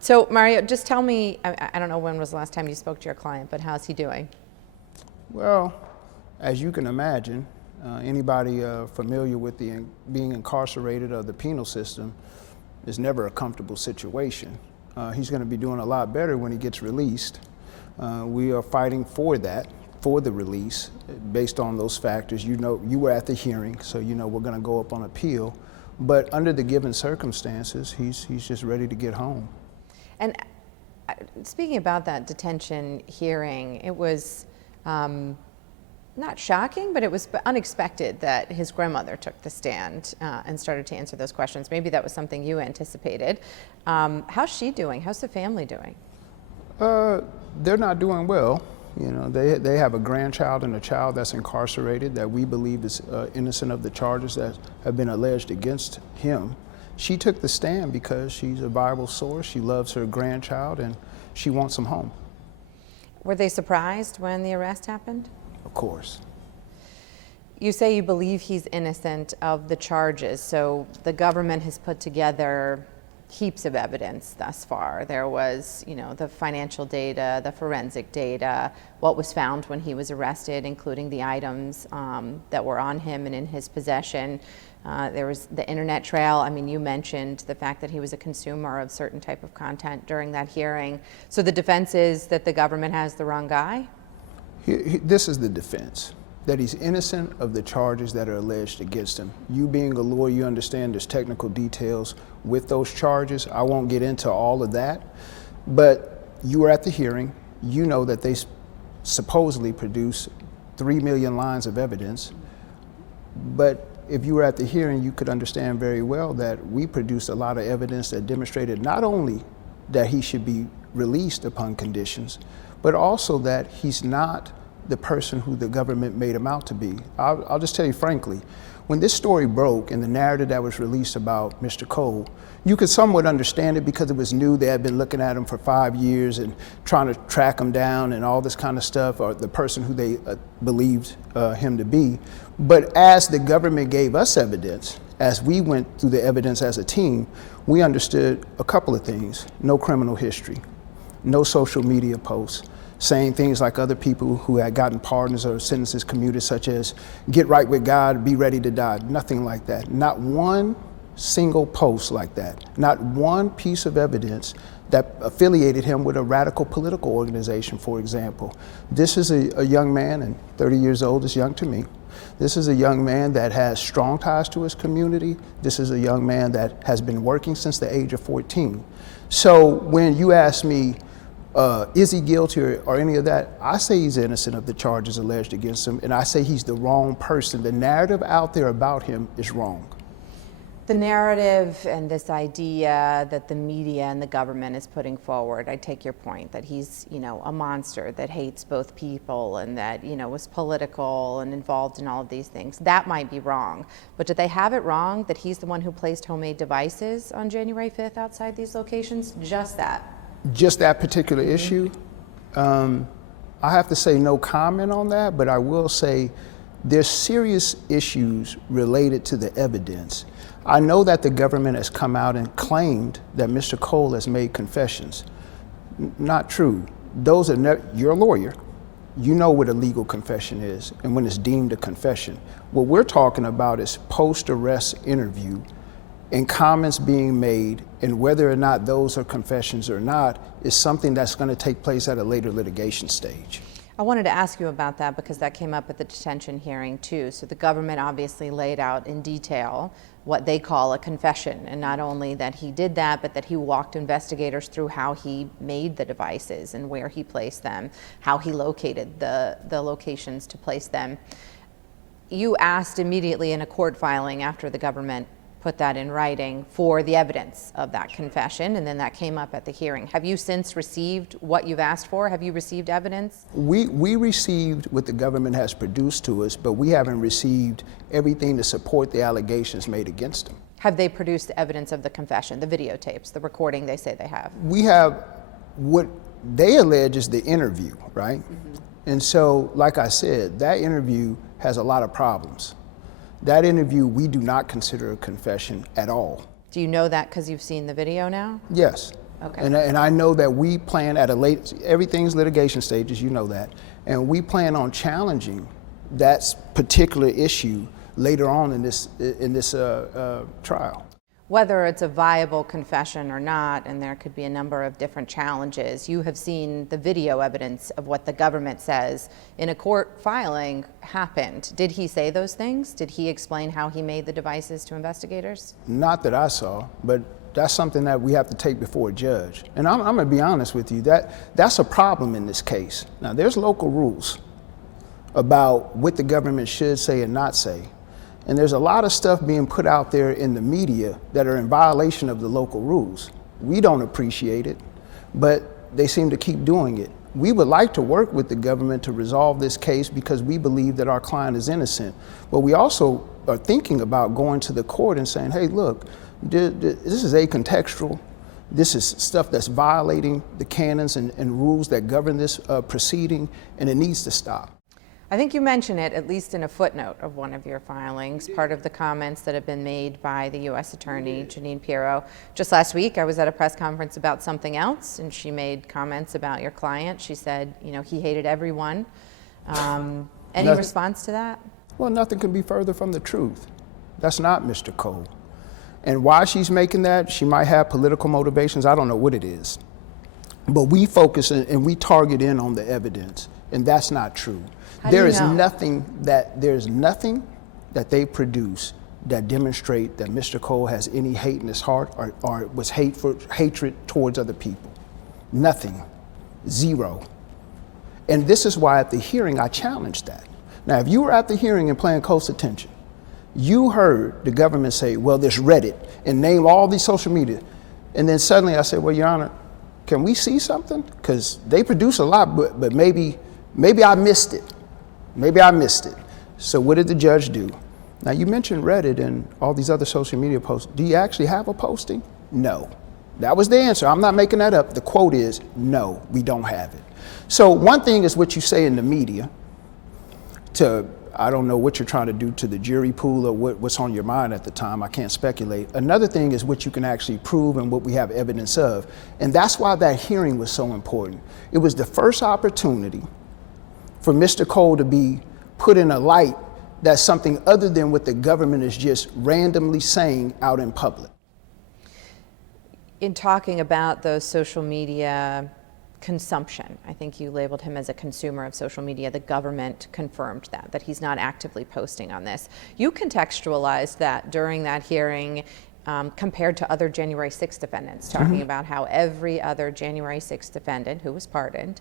So Mario, just tell me, I don't know when was the last time you spoke to your client, but how's he doing? Well, as you can imagine, anybody familiar with being incarcerated or the penal system is never a comfortable situation. He's going to be doing a lot better when he gets released. We are fighting for that, for the release, based on those factors. You know, you were at the hearing, so you know we're going to go up on appeal. But under the given circumstances, he's just ready to get home. And speaking about that detention hearing, it was not shocking, but it was unexpected that his grandmother took the stand and started to answer those questions. Maybe that was something you anticipated. How's she doing? How's the family doing? They're not doing well. You know, they have a grandchild and a child that's incarcerated that we believe is innocent of the charges that have been alleged against him. She took the stand because she's a Bible source. She loves her grandchild and she wants him home. Were they surprised when the arrest happened? Of course. You say you believe he's innocent of the charges, so the government has put together heaps of evidence thus far. There was, you know, the financial data, the forensic data, what was found when he was arrested, including the items that were on him and in his possession. There was the internet trail. I mean, you mentioned the fact that he was a consumer of certain type of content during that hearing. So the defense is that the government has the wrong guy? This is the defense, that he's innocent of the charges that are alleged against him. You being a lawyer, you understand there's technical details with those charges. I won't get into all of that, but you were at the hearing. You know that they supposedly produced 3 million lines of evidence, but if you were at the hearing, you could understand very well that we produced a lot of evidence that demonstrated not only that he should be released upon conditions, but also that he's not the person who the government made him out to be. I'll just tell you frankly, when this story broke and the narrative that was released about Mr. Cole, you could somewhat understand it because it was new. They had been looking at him for 5 years and trying to track him down and all this kind of stuff, or the person who they believed him to be. But as the government gave us evidence, as we went through the evidence as a team, we understood a couple of things. No criminal history, no social media posts, saying things like other people who had gotten pardons or sentences commuted, such as get right with God, be ready to die. Nothing like that. Not one single post like that. Not one piece of evidence that affiliated him with a radical political organization, for example. This is a young man, and 30 years old is young to me. This is a young man that has strong ties to his community. This is a young man that has been working since the age of 14. So when you ask me, is he guilty or any of that? I say he's innocent of the charges alleged against him, and I say he's the wrong person. The narrative out there about him is wrong. The narrative and this idea that the media and the government is putting forward, I take your point that he's, you know, a monster that hates both people and that, you know, was political and involved in all of these things. That might be wrong. But did they have it wrong that he's the one who placed homemade devices on January 5th outside these locations? Just that? Just that particular issue? I have to say no comment on that, but I will say there's serious issues related to the evidence. I know that the government has come out and claimed that Mr. Cole has made confessions. Not true. Those are you're a lawyer. You know what a legal confession is and when it's deemed a confession. What we're talking about is post-arrest interview and comments being made, and whether or not those are confessions or not is something that's going to take place at a later litigation stage. I wanted to ask you about that because that came up at the detention hearing too. So the government obviously laid out in detail what they call a confession, and not only that he did that, but that he walked investigators through how he made the devices and where he placed them, how he located the locations to place them. You asked immediately in a court filing after the government put that in writing for the evidence of that confession, and then that came up at the hearing. Have you since received what you've asked for? Have you received evidence? We received what the government has produced to us, but we haven't received everything to support the allegations made against him. Have they produced evidence of the confession, the videotapes, the recording they say they have? We have what they allege is the interview, right? Mm-hmm. And so, like I said, that interview has a lot of problems. That interview, we do not consider a confession at all. Do you know that because you've seen the video now? Yes. Okay. And I know that we plan at a late, everything's litigation stages, you know that, and we plan on challenging that particular issue later on in this trial. Whether it's a viable confession or not, and there could be a number of different challenges, you have seen the video evidence of what the government says in a court filing happened. Did he say those things? Did he explain how he made the devices to investigators? Not that I saw, but that's something that we have to take before a judge. And I'm going to be honest with you, that's a problem in this case. Now, there's local rules about what the government should say and not say. And there's a lot of stuff being put out there in the media that are in violation of the local rules. We don't appreciate it, but they seem to keep doing it. We would like to work with the government to resolve this case because we believe that our client is innocent. But we also are thinking about going to the court and saying, hey, look, this is acontextual. This is stuff that's violating the canons and rules that govern this proceeding, and it needs to stop. I think you mention it, at least in a footnote of one of your filings, part of the comments that have been made by the U.S. Attorney, Jeanine Pirro. Just last week, I was at a press conference about something else, and she made comments about your client. She said, you know, he hated everyone. Any response to that? Well, nothing could be further from the truth. That's not Mr. Cole. And why she's making that, she might have political motivations. I don't know what it is. But we focus and we target in on the evidence, and that's not true. There's nothing that they produce that demonstrate that Mr. Cole has any hate in his heart or was hatred towards other people. Nothing. Zero. And this is why at the hearing I challenged that. Now, if you were at the hearing and paying close attention, you heard the government say, well, there's Reddit, and name all these social media. And then suddenly I said, well, Your Honor, can we see something? Because they produce a lot, but maybe I missed it. Maybe I missed it. So what did the judge do? Now, you mentioned Reddit and all these other social media posts. Do you actually have a posting? No. That was the answer. I'm not making that up. The quote is, no, we don't have it. So one thing is what you say in the media I don't know what you're trying to do to the jury pool or what's on your mind at the time. I can't speculate. Another thing is what you can actually prove and what we have evidence of. And that's why that hearing was so important. It was the first opportunity for Mr. Cole to be put in a light that's something other than what the government is just randomly saying out in public. In talking about those social media consumption, I think you labeled him as a consumer of social media. The government confirmed that he's not actively posting on this. You contextualized that during that hearing compared to other January 6th defendants, talking about how every other January 6th defendant who was pardoned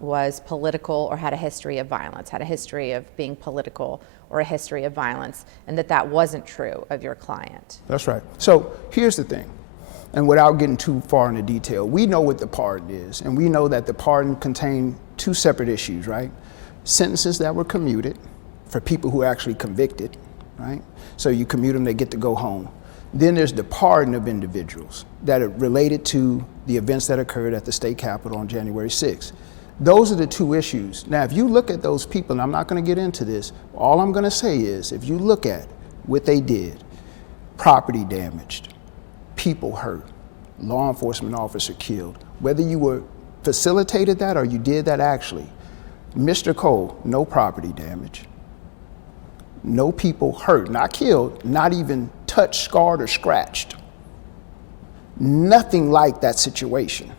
was political or had a history of violence, had a history of being political or a history of violence, and that wasn't true of your client. That's right. So here's the thing. And without getting too far into detail, we know what the pardon is, and we know that the pardon contained two separate issues, right? Sentences that were commuted for people who are actually convicted, right? So you commute them, they get to go home. Then there's the pardon of individuals that are related to the events that occurred at the state capitol on January 6th. Those are the two issues. Now, if you look at those people, and I'm not going to get into this, all I'm going to say is if you look at what they did, property damaged, people hurt, law enforcement officer killed, whether you were facilitated that or you did that actually, Mr. Cole, no property damage, no people hurt, not killed, not even touched, scarred, or scratched. Nothing like that situation.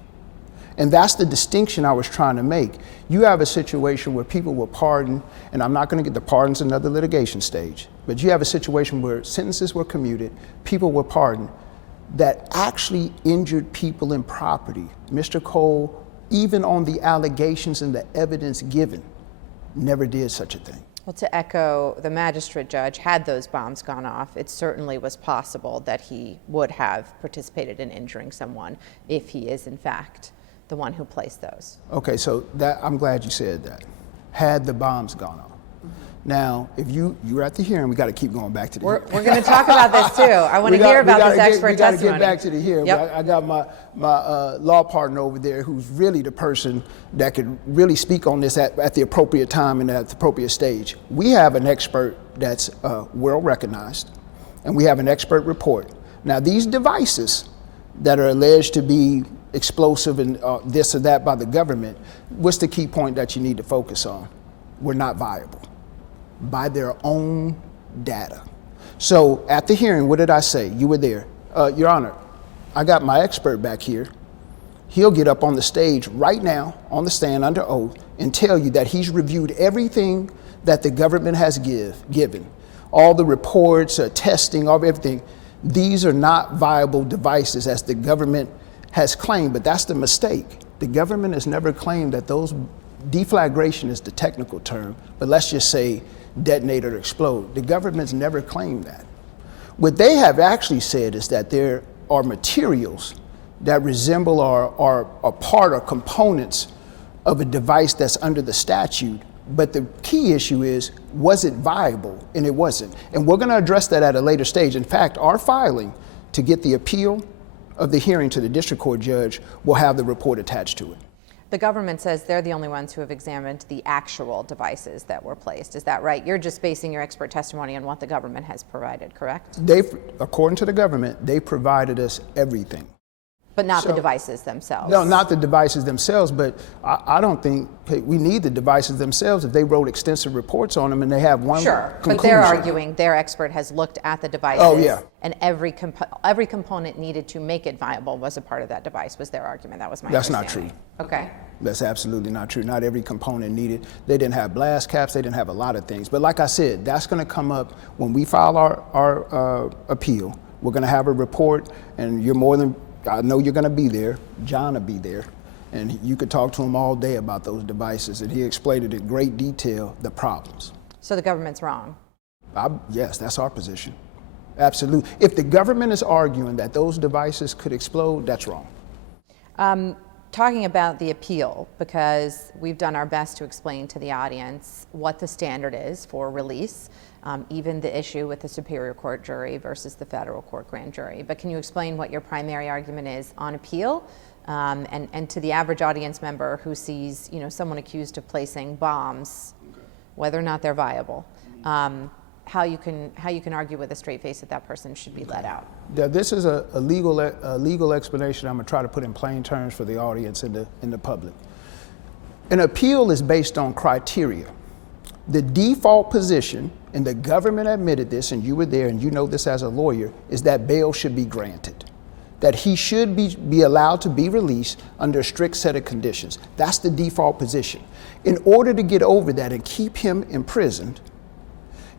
And that's the distinction I was trying to make. You have a situation where people were pardoned, and I'm not going to get the pardons in another litigation stage, but you have a situation where sentences were commuted, people were pardoned, that actually injured people and property. Mr. Cole, even on the allegations and the evidence given, never did such a thing. Well, to echo the magistrate judge, had those bombs gone off, it certainly was possible that he would have participated in injuring someone if he is, in fact, the one who placed those. Okay, so that I'm glad you said that. Had the bombs gone off. Now, if you're at the hearing, we got to keep going back to the hearing. We're going to talk about this too. I want to hear about this expert testimony. We got to get back to the hearing. Yep. I got my law partner over there who's really the person that could really speak on this at the appropriate time and at the appropriate stage. We have an expert that's well recognized, and we have an expert report. Now, these devices that are alleged to be explosive and this or that by the government, what's the key point that you need to focus on? We're not viable by their own data. So at the hearing, what did I say? You were there. Your Honor, I got my expert back here. He'll get up on the stage right now on the stand under oath and tell you that he's reviewed everything that the government has given. All the reports, testing, all everything. These are not viable devices as the government has claimed, but that's the mistake. The government has never claimed that those, deflagration is the technical term, but let's just say detonate or explode. The government's never claimed that. What they have actually said is that there are materials that resemble or are part or components of a device that's under the statute, but the key issue is, was it viable? And it wasn't. And we're gonna address that at a later stage. In fact, our filing to get the appeal of the hearing to the district court judge will have the report attached to it. The government says they're the only ones who have examined the actual devices that were placed. Is that right? You're just basing your expert testimony on what the government has provided, correct? According to the government, they provided us everything. But not the devices themselves. No, not the devices themselves, but I don't think we need the devices themselves if they wrote extensive reports on them and they have one Sure, conclusion. but they're arguing their expert has looked at the devices. Oh, yeah. And every component needed to make it viable was a part of that device, was their argument. That was my That's understanding. not true. Okay. That's absolutely not true. Not every component needed. They didn't have blast caps. They didn't have a lot of things. But like I said, that's going to come up when we file our appeal. We're going to have a report, and you're more than, I know you're going to be there. John will be there. And you could talk to him all day about those devices, and he explained it in great detail, the problems. So the government's wrong? Yes, that's our position. Absolutely. If the government is arguing that those devices could explode, that's wrong. Talking about the appeal, because we've done our best to explain to the audience what the standard is for release, even the issue with the Superior Court jury versus the federal court grand jury. But can you explain what your primary argument is on appeal, and to the average audience member who sees, someone accused of placing bombs, whether or not they're viable, how you can argue with a straight face that person should be let out? Yeah, this is a legal explanation I'm going to try to put in plain terms for the audience and the public. An appeal is based on criteria. The default position, and the government admitted this, and you were there and you know this as a lawyer, is that bail should be granted. That he should be allowed to be released under a strict set of conditions. That's the default position. In order to get over that and keep him imprisoned,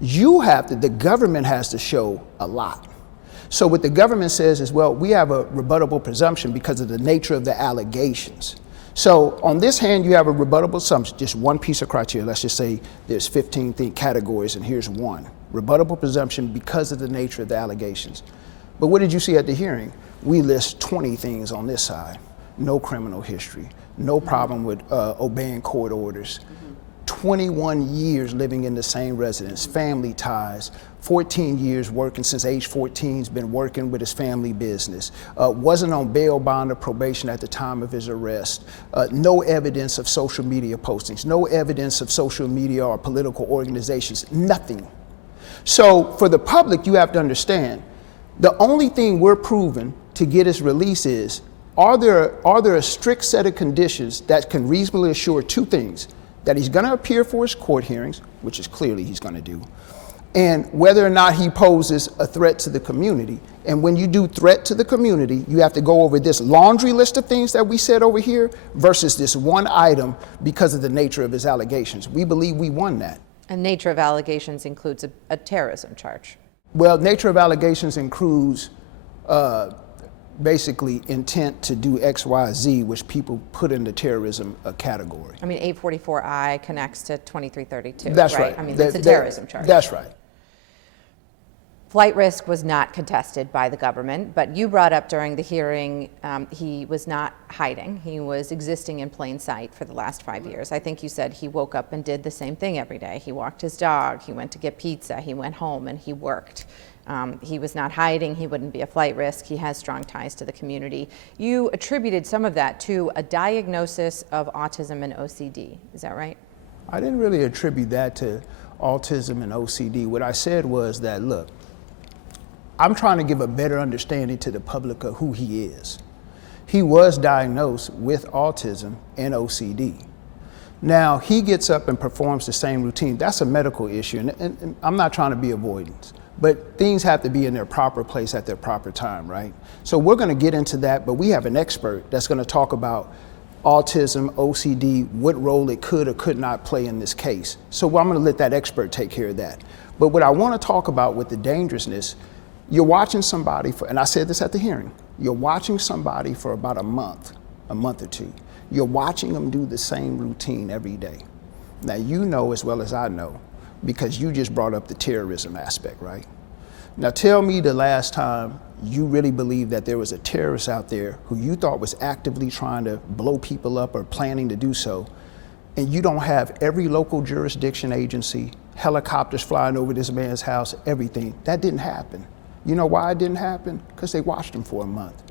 the government has to show a lot. So what the government says is, well, we have a rebuttable presumption because of the nature of the allegations. So on this hand, you have a rebuttable assumption, just one piece of criteria. Let's just say there's 15 categories and here's one. Rebuttable presumption because of the nature of the allegations. But what did you see at the hearing? We list 20 things on this side. No criminal history, no problem with obeying court orders. 21 years living in the same residence, family ties, 14 years working since age 14, he's been working with his family business, wasn't on bail, bond, or probation at the time of his arrest, no evidence of social media postings, no evidence of social media or political organizations, nothing. So for the public, you have to understand, the only thing we're proving to get his release is, are there a strict set of conditions that can reasonably assure two things: that he's going to appear for his court hearings, which is clearly he's going to do, and whether or not he poses a threat to the community. And when you do threat to the community, you have to go over this laundry list of things that we said over here versus this one item because of the nature of his allegations. We believe we won that. And nature of allegations includes a terrorism charge. Well, nature of allegations includes basically intent to do X, Y, Z, which people put in the terrorism category. I mean, 844I connects to 2332. That's right. I mean, that's a terrorism charge. That's right. Flight risk was not contested by the government, but you brought up during the hearing he was not hiding. He was existing in plain sight for the last 5 years. I think you said he woke up and did the same thing every day. He walked his dog, he went to get pizza, he went home, and he worked. He was not hiding, he wouldn't be a flight risk, he has strong ties to the community. You attributed some of that to a diagnosis of autism and OCD, is that right? I didn't really attribute that to autism and OCD. What I said was that, look, I'm trying to give a better understanding to the public of who he is. He was diagnosed with autism and OCD. Now, he gets up and performs the same routine. That's a medical issue, and I'm not trying to be avoidance, but things have to be in their proper place at their proper time, right? So we're gonna get into that, but we have an expert that's gonna talk about autism, OCD, what role it could or could not play in this case. So I'm gonna let that expert take care of that. But what I wanna talk about with the dangerousness, you're watching somebody for, and I said this at the hearing, you're watching somebody for about a month or two. You're watching them do the same routine every day. Now, you know as well as I know, because you just brought up the terrorism aspect, right? Now, tell me the last time you really believe that there was a terrorist out there who you thought was actively trying to blow people up or planning to do so, and you don't have every local jurisdiction agency, helicopters flying over this man's house, everything. That didn't happen. You know why it didn't happen? Because they watched him for a month.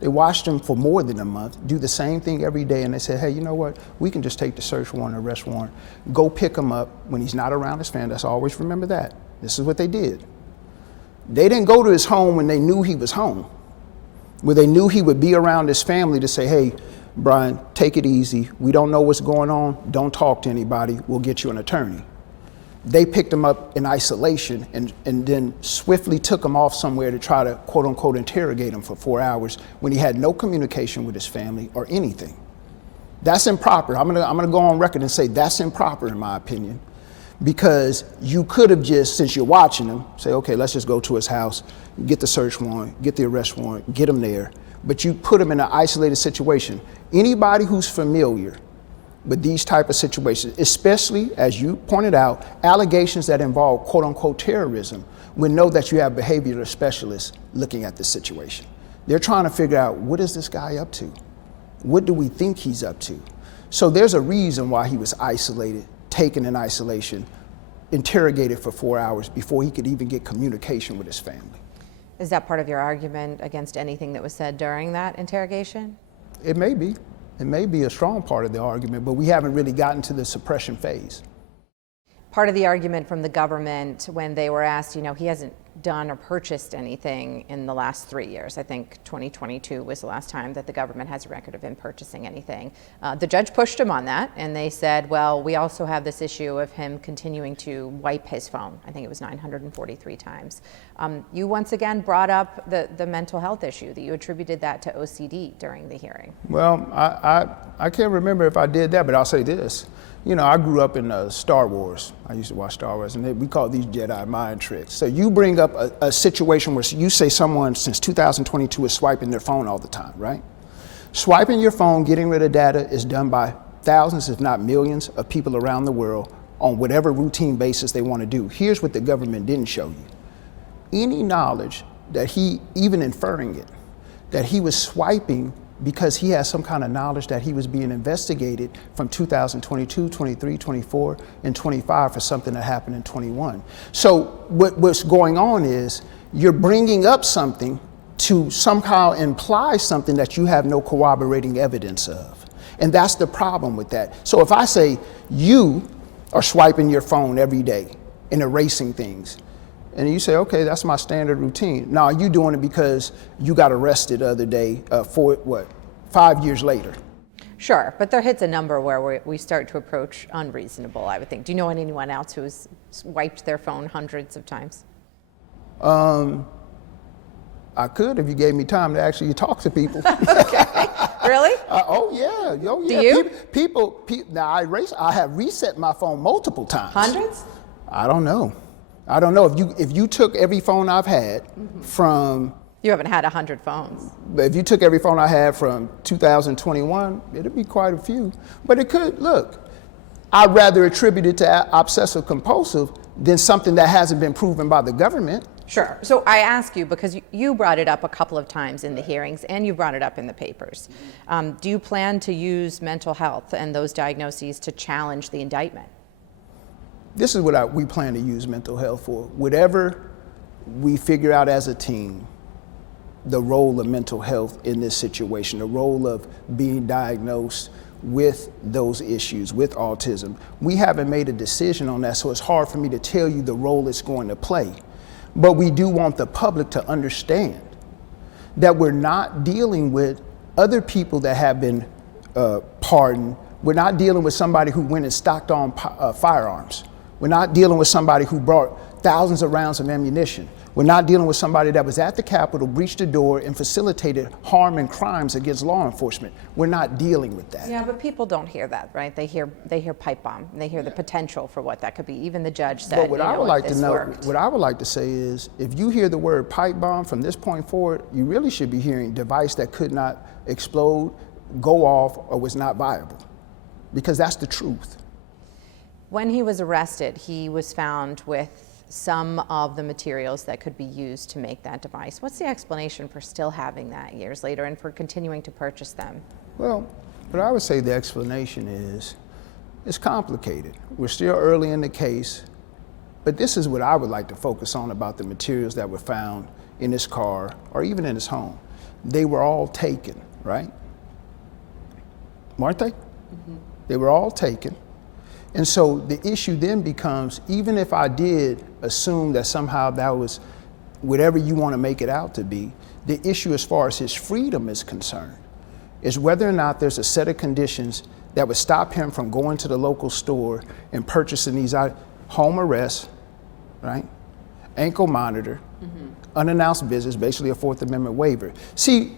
They watched him for more than a month, do the same thing every day, and they said, hey, you know what? We can just take the search warrant, arrest warrant, go pick him up when he's not around his family. Let's always remember that. This is what they did. They didn't go to his home when they knew he was home, where they knew he would be around his family to say, hey, Brian, take it easy. We don't know what's going on. Don't talk to anybody. We'll get you an attorney. They picked him up in isolation and then swiftly took him off somewhere to try to, quote unquote, interrogate him for 4 hours when he had no communication with his family or anything. That's improper. I'm gonna go on record and say that's improper in my opinion, because you could have just, since you're watching him, say, okay, let's just go to his house, get the search warrant, get the arrest warrant, get him there. But you put him in an isolated situation. Anybody who's familiar with these type of situations, especially, as you pointed out, allegations that involve quote unquote terrorism, would know that you have behavioral specialists looking at this situation. They're trying to figure out, what is this guy up to? What do we think he's up to? So there's a reason why he was isolated, taken in isolation, interrogated for 4 hours before he could even get communication with his family. Is that part of your argument against anything that was said during that interrogation? It may be. It may be a strong part of the argument, but we haven't really gotten to the suppression phase. Part of the argument from the government when they were asked, you know, he hasn't done or purchased anything in the last 3 years. I think 2022 was the last time that the government has a record of him purchasing anything. The judge pushed him on that, and they said, well, we also have this issue of him continuing to wipe his phone. I think it was 943 times. You once again brought up the mental health issue, that you attributed that to OCD during the hearing. Well, I can't remember if I did that, but I'll say this. You know, I grew up in Star Wars. I used to watch Star Wars, and we call these Jedi mind tricks. So you bring up a situation where you say someone since 2022 is swiping their phone all the time, right? Swiping your phone, getting rid of data is done by thousands, if not millions, of people around the world on whatever routine basis they want to do. Here's what the government didn't show you. Any knowledge that he, even inferring it, that he was swiping because he has some kind of knowledge that he was being investigated from 2022, 23, 24, and 25 for something that happened in 21. So what's going on is you're bringing up something to somehow imply something that you have no corroborating evidence of. And that's the problem with that. So if I say you are swiping your phone every day and erasing things, and you say, okay, that's my standard routine. Now, are you doing it because you got arrested the other day for what, 5 years later? Sure, but there hits a number where we start to approach unreasonable, I would think. Do you know anyone else who's wiped their phone hundreds of times? I could if you gave me time to actually talk to people. Okay, really? Oh yeah. Do you? People, now I have reset my phone multiple times. Hundreds? I don't know. If you took every phone I've had from. You haven't had 100 phones. If you took every phone I had from 2021, it'd be quite a few. But it could, look, I'd rather attribute it to obsessive compulsive than something that hasn't been proven by the government. Sure. So I ask you because you brought it up a couple of times in the hearings and you brought it up in the papers. Do you plan to use mental health and those diagnoses to challenge the indictment? This is what we plan to use mental health for. Whatever we figure out as a team, the role of mental health in this situation, the role of being diagnosed with those issues, with autism. We haven't made a decision on that, so it's hard for me to tell you the role it's going to play. But we do want the public to understand that we're not dealing with other people that have been pardoned. We're not dealing with somebody who went and stocked on firearms. We're not dealing with somebody who brought thousands of rounds of ammunition. We're not dealing with somebody that was at the Capitol, breached the door, and facilitated harm and crimes against law enforcement. We're not dealing with that. Yeah, but people don't hear that, right? They hear pipe bomb, and they hear the potential for what that could be. Even the judge said, But what I would like to know, worked. what I would like to say is, if you hear the word pipe bomb from this point forward, you really should be hearing device that could not explode, go off, or was not viable, because that's the truth. When he was arrested, he was found with some of the materials that could be used to make that device. What's the explanation for still having that years later and for continuing to purchase them? Well, what I would say the explanation is, it's complicated. We're still early in the case, but this is what I would like to focus on about the materials that were found in his car or even in his home. They were all taken, right? Weren't they? Mm-hmm. They were all taken. And so the issue then becomes, even if I did assume that somehow that was whatever you want to make it out to be, the issue as far as his freedom is concerned is whether or not there's a set of conditions that would stop him from going to the local store and purchasing these home arrest, right? Ankle monitor, unannounced visits, basically a Fourth Amendment waiver. See,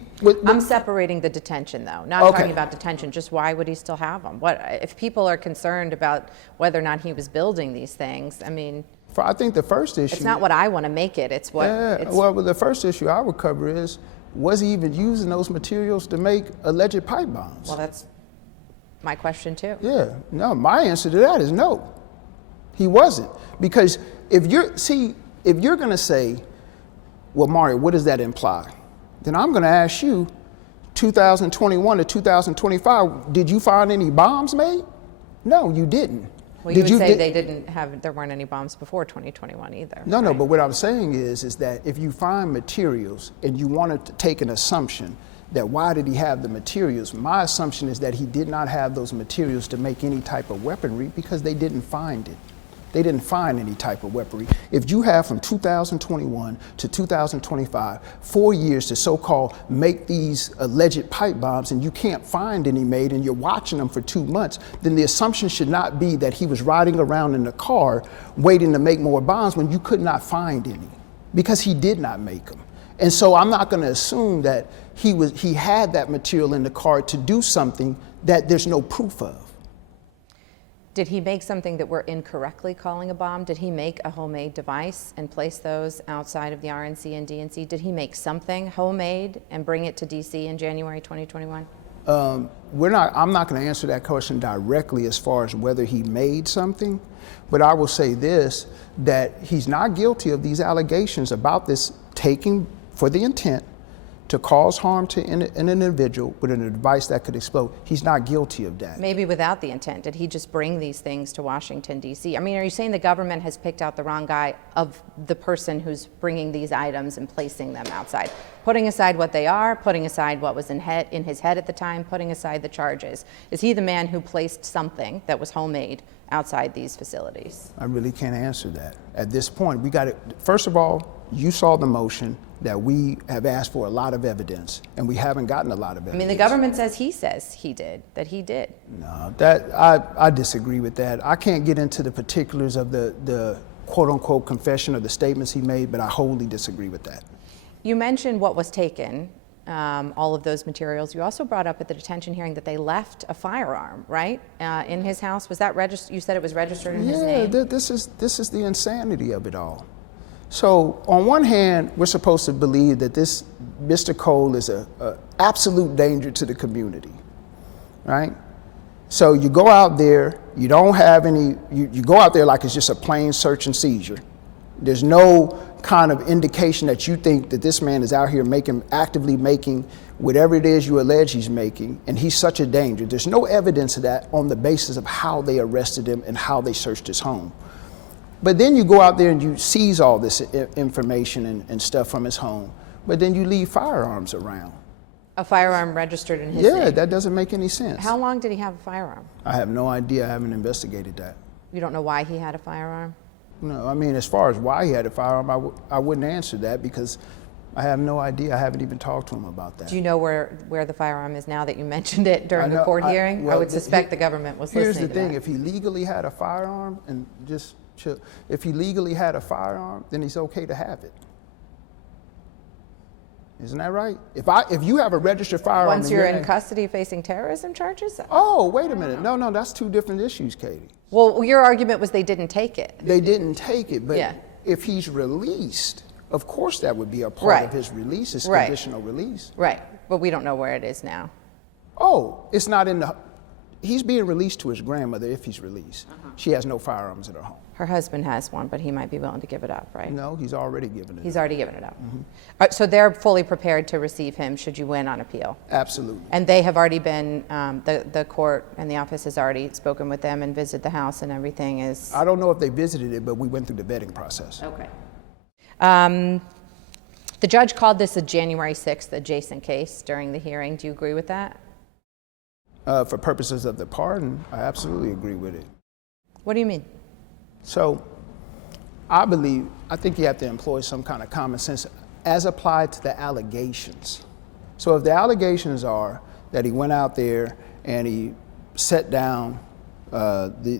I'm separating the detention, though, not talking about detention. Just why would he still have them? What if people are concerned about whether or not he was building these things? I mean, I think the first issue. It's not what I want to make it. It's what. Yeah. Well, the first issue I would cover is, was he even using those materials to make alleged pipe bombs? Well, that's my question too. Yeah. No, my answer to that is no. He wasn't, because if you're going to say, well, Mario, what does that imply? Then I'm going to ask you, 2021 to 2025, did you find any bombs made? No, you didn't. Well, you would say there weren't any bombs before 2021 either. No, right? no, but what I'm saying is that if you find materials and you want to take an assumption that why did he have the materials, my assumption is that he did not have those materials to make any type of weaponry because they didn't find it. They didn't find any type of weaponry. If you have from 2021 to 2025, 4 years to so-called make these alleged pipe bombs and you can't find any made and you're watching them for 2 months, then the assumption should not be that he was riding around in the car waiting to make more bombs when you could not find any, because he did not make them. And so I'm not going to assume that he had that material in the car to do something that there's no proof of. Did he make something that we're incorrectly calling a bomb? Did he make a homemade device and place those outside of the RNC and DNC? Did he make something homemade and bring it to DC in January 2021? I'm not going to answer that question directly as far as whether he made something, but I will say this, that he's not guilty of these allegations about this taking for the intent to cause harm to an individual with a device that could explode. He's not guilty of that. Maybe without the intent. Did he just bring these things to Washington, D.C.? I mean, are you saying the government has picked out the wrong guy of the person who's bringing these items and placing them outside? Putting aside what they are, putting aside what was in his head at the time, putting aside the charges. Is he the man who placed something that was homemade outside these facilities? I really can't answer that. At this point, we got to, first of all, you saw the motion that we have asked for a lot of evidence, and we haven't gotten a lot of evidence. I mean, the government says he did. No, I disagree with that. I can't get into the particulars of the quote-unquote confession or the statements he made, but I wholly disagree with that. You mentioned what was taken, all of those materials. You also brought up at the detention hearing that they left a firearm, right, in his house. Was that registered? You said it was registered in his name? Yeah, this is the insanity of it all. So on one hand, we're supposed to believe that this Mr. Cole is a absolute danger to the community, right? So you go out there, you don't have any, you go out there like it's just a plain search and seizure. There's no kind of indication that you think that this man is out here actively making whatever it is you allege he's making, and he's such a danger. There's no evidence of that on the basis of how they arrested him and how they searched his home. But then you go out there and you seize all this information and stuff from his home, but then you leave firearms around. A firearm registered in his name? Yeah, that doesn't make any sense. How long did he have a firearm? I have no idea. I haven't investigated that. You don't know why he had a firearm? No, I mean, as far as why he had a firearm, I wouldn't answer that because I have no idea. I haven't even talked to him about that. Do you know where the firearm is now that you mentioned it during the court hearing? Well, I would suspect the government was listening to that. Here's the thing, if he legally had a firearm, and just chill, if he legally had a firearm, then he's okay to have it. Isn't that right? If you have a registered firearm... Once you're in custody facing terrorism charges? Oh, wait a minute. No, that's two different issues, Katie. Well, your argument was they didn't take it. They didn't take it, but Yeah. if he's released, of course that would be a part of his release, his conditional release. Right, but we don't know where it is now. Oh, it's not in the... He's being released to his grandmother if he's released. She has no firearms in her home. Her husband has one, but he might be willing to give it up, right? No, he's already given it He's up. already given it up. So they're fully prepared to receive him should you win on appeal? Absolutely. And they have already been, the court and the office has already spoken with them and visited the house and everything is... I don't know if they visited it, but we went through the vetting process. Okay. The judge called this a January 6th adjacent case during the hearing. Do you agree with that? For purposes of the pardon, I absolutely agree with it. What do you mean? So I think you have to employ some kind of common sense as applied to the allegations. So if the allegations are that he went out there and he set down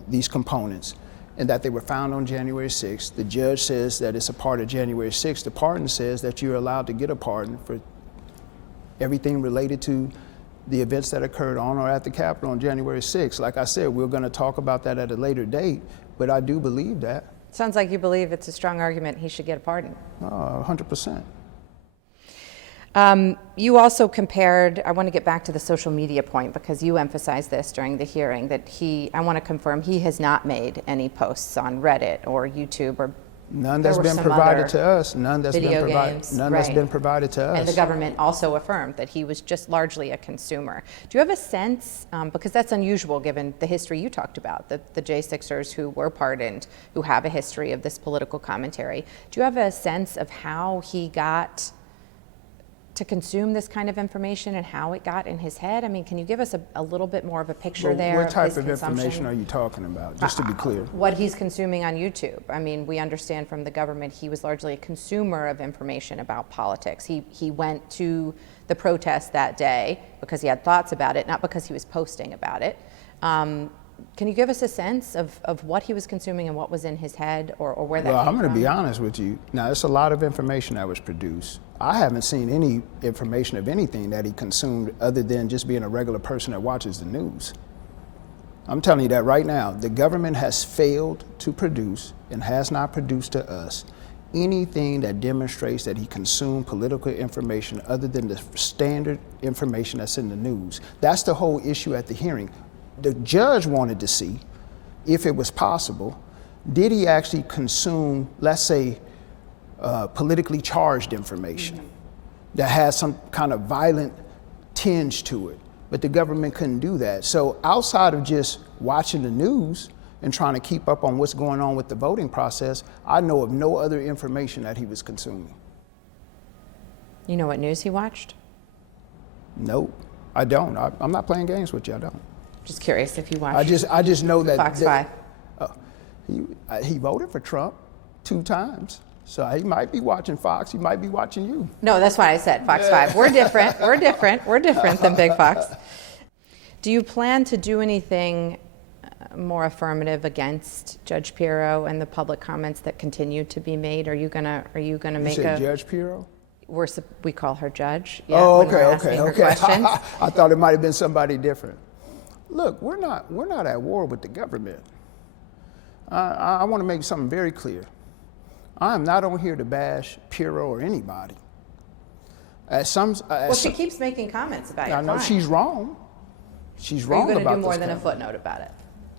these components and that they were found on January 6th, the judge says that it's a part of January 6th. The pardon says that you're allowed to get a pardon for everything related to the events that occurred on or at the Capitol on January 6th. Like I said, we're going to talk about that at a later date, but I do believe that. Sounds like you believe it's a strong argument he should get a pardon. 100%. You also compared, I want to get back to the social media point because you emphasized this during the hearing, that I want to confirm he has not made any posts on Reddit or YouTube or none that's been provided to us. None that's been provided. None that's been provided to us. And the government also affirmed that he was just largely a consumer. Do you have a sense, because that's unusual given the history you talked about, the J6ers who were pardoned, who have a history of this political commentary. Do you have a sense of how he got to consume this kind of information and how it got in his head? I mean, can you give us a little bit more of a picture there? What type of information are you talking about, just to be clear? What he's consuming on YouTube. I mean, we understand from the government he was largely a consumer of information about politics. He went to the protest that day because he had thoughts about it, not because he was posting about it. Can you give us a sense of what he was consuming and what was in his head or where that came from? Well, I'm going to be honest with you. Now, it's a lot of information that was produced. I haven't seen any information of anything that he consumed other than just being a regular person that watches the news. I'm telling you that right now. The government has failed to produce and has not produced to us anything that demonstrates that he consumed political information other than the standard information that's in the news. That's the whole issue at the hearing. The judge wanted to see, if it was possible, did he actually consume, let's say, politically charged information that has some kind of violent tinge to it. But the government couldn't do that. So outside of just watching the news and trying to keep up on what's going on with the voting process, I know of no other information that he was consuming. You know what news he watched? Nope, I don't. I'm not playing games with you, I don't. Just curious if you watched. I just know that Fox 5. He voted for Trump 2 times. So he might be watching Fox, he might be watching you. No, that's why I said Fox 5. We're different, we're different, we're different than Big Fox. Do you plan to do anything more affirmative against Judge Pirro and the public comments that continue to be made? Are you gonna make You said Judge Pirro? We call her Judge. Yeah, oh, okay. I thought it might have been somebody different. Look, we're not at war with the government. I want to make something very clear. I am not on here to bash Pirro or anybody. She keeps making comments about your I know client. she's wrong. She's wrong about this. Are you going to do more than a footnote about it?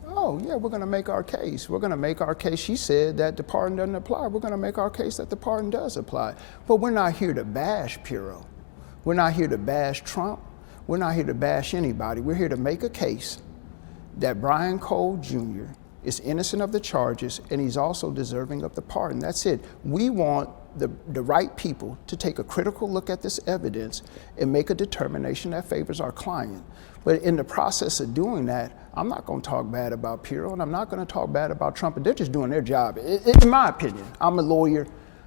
Oh, yeah, we're going to make our case. We're going to make our case. She said that the pardon doesn't apply. We're going to make our case that the pardon does apply. But we're not here to bash Pirro. We're not here to bash Trump. We're not here to bash anybody. We're here to make a case that Brian Cole Jr. is innocent of the charges and he's also deserving of the pardon. That's it. We want the right people to take a critical look at this evidence and make a determination that favors our client. But in the process of doing that, I'm not going to talk bad about Pirro, and I'm not going to talk bad about Trump. They're just doing their job. In my opinion, I'm a lawyer.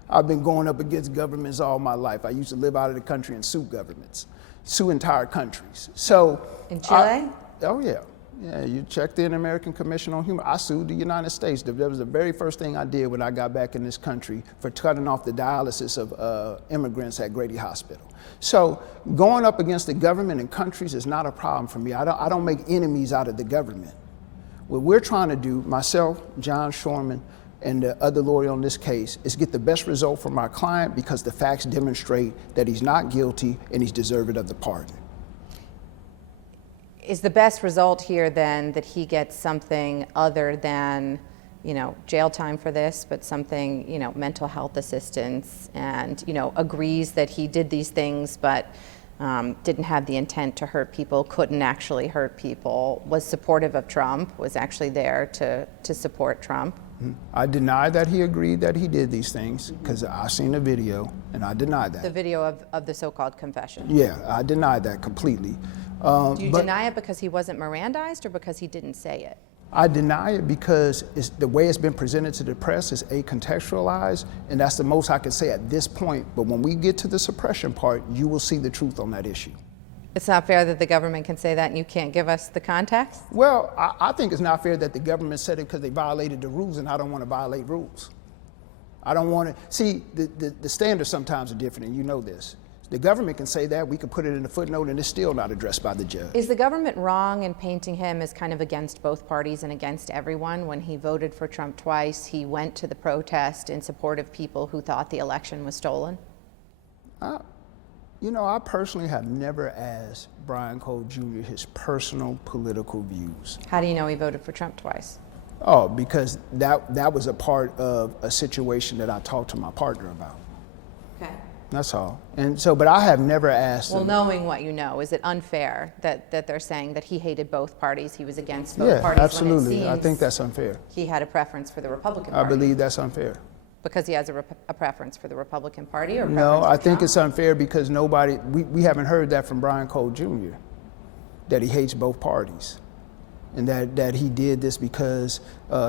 I've been going up against governments all my life. I used to live out of the country and sue governments, sue entire countries. So in Chile? Oh yeah. Yeah, you check the Inter-American Commission on Human. I sued the United States. That was the very first thing I did when I got back in this country for cutting off the dialysis of immigrants at Grady Hospital. So going up against the government and countries is not a problem for me. I don't make enemies out of the government. What we're trying to do, myself, John Shorman, and the other lawyer on this case, is get the best result for my client because the facts demonstrate that he's not guilty and he's deserving of the pardon. Is the best result here then that he gets something other than, jail time for this, but something, mental health assistance, and, agrees that he did these things but didn't have the intent to hurt people, couldn't actually hurt people, was supportive of Trump, was actually there to support Trump? I deny that he agreed that he did these things because I seen the video and I deny that. The video of the so-called confession? Yeah, I deny that completely. Do you deny it because he wasn't Mirandized or because he didn't say it? I deny it because the way it's been presented to the press is acontextualized, and that's the most I can say at this point. But when we get to the suppression part, you will see the truth on that issue. It's not fair that the government can say that and you can't give us the context? Well, I think it's not fair that the government said it because they violated the rules, and I don't want to violate rules. I don't want to, see, the standards sometimes are different, and you know this. The government can say that, we can put it in a footnote, and it's still not addressed by the judge. Is the government wrong in painting him as kind of against both parties and against everyone? When he voted for Trump twice, he went to the protest in support of people who thought the election was stolen? I personally have never asked Brian Cole Jr. his personal political views. How do you know he voted for Trump twice? Oh, because that was a part of a situation that I talked to my partner about. Okay. That's all. And so, but I have never asked him. Knowing what you know, is it unfair that they're saying that he hated both parties, he was against both parties? Yeah, absolutely. When it I seems think that's unfair. he had a preference for the Republican Party. I believe that's unfair. Because he has a preference for the Republican Party, or no? I think Trump? it's unfair because we haven't heard that from Brian Cole Jr. that he hates both parties, and that he did this because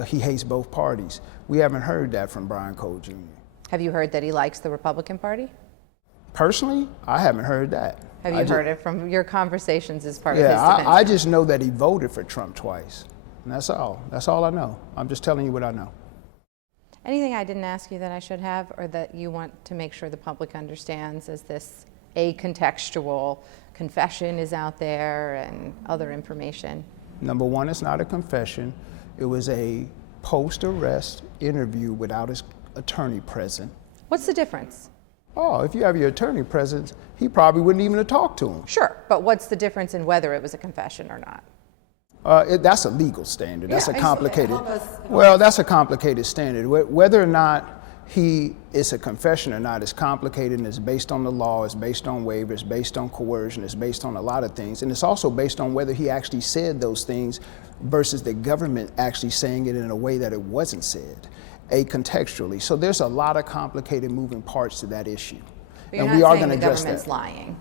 he hates both parties. We haven't heard that from Brian Cole Jr. Have you heard that he likes the Republican Party? Personally, I haven't heard that. Have you heard it from your conversations as part of his defense? Yeah, I just know that he voted for Trump twice, and that's all. That's all I know. I'm just telling you what I know. Anything I didn't ask you that I should have, or that you want to make sure the public understands as this acontextual confession is out there and other information? Number one, it's not a confession. It was a post-arrest interview without his attorney present. What's the difference? Oh, if you have your attorney present, he probably wouldn't even have talked to him. Sure, but what's the difference in whether it was a confession or not? That's a legal standard. That's a complicated. Well, that's a complicated standard. Whether or not it's a confession or not is complicated, and it's based on the law, it's based on waivers, it's based on coercion, it's based on a lot of things, and it's also based on whether he actually said those things versus the government actually saying it in a way that it wasn't said, acontextually. So there's a lot of complicated moving parts to that issue, and we are going to address that. The government's lying.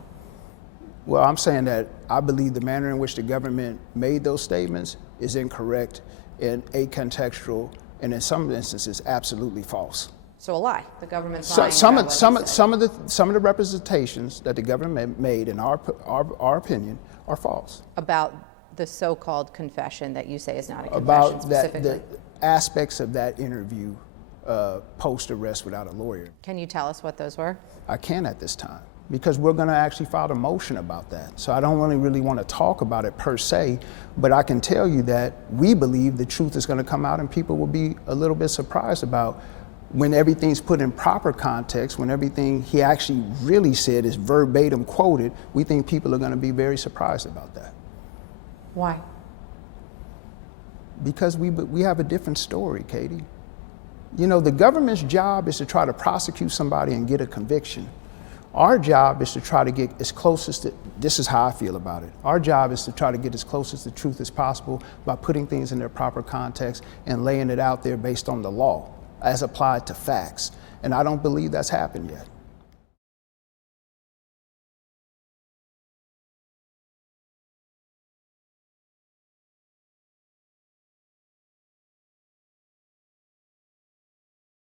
Well, I'm saying that I believe the manner in which the government made those statements is incorrect and acontextual, and in some instances, absolutely false. So a lie. The government's lying. Some of the representations that the government made, in our opinion, are false. About the so-called confession that you say is not a confession specifically. About the aspects of that interview post-arrest without a lawyer. Can you tell us what those were? I can at this time, because we're going to actually file a motion about that. So I don't really want to talk about it per se, but I can tell you that we believe the truth is going to come out, and people will be a little bit surprised about when everything's put in proper context, when everything he actually really said is verbatim quoted. We think people are going to be very surprised about that. Why? Because we have a different story, Katie. You know, the government's job is to try to prosecute somebody and get a conviction. Our job is to try to get as close as this is how I feel about it. Our job is to try to get as close as the truth as possible by putting things in their proper context and laying it out there based on the law as applied to facts. And I don't believe that's happened yet.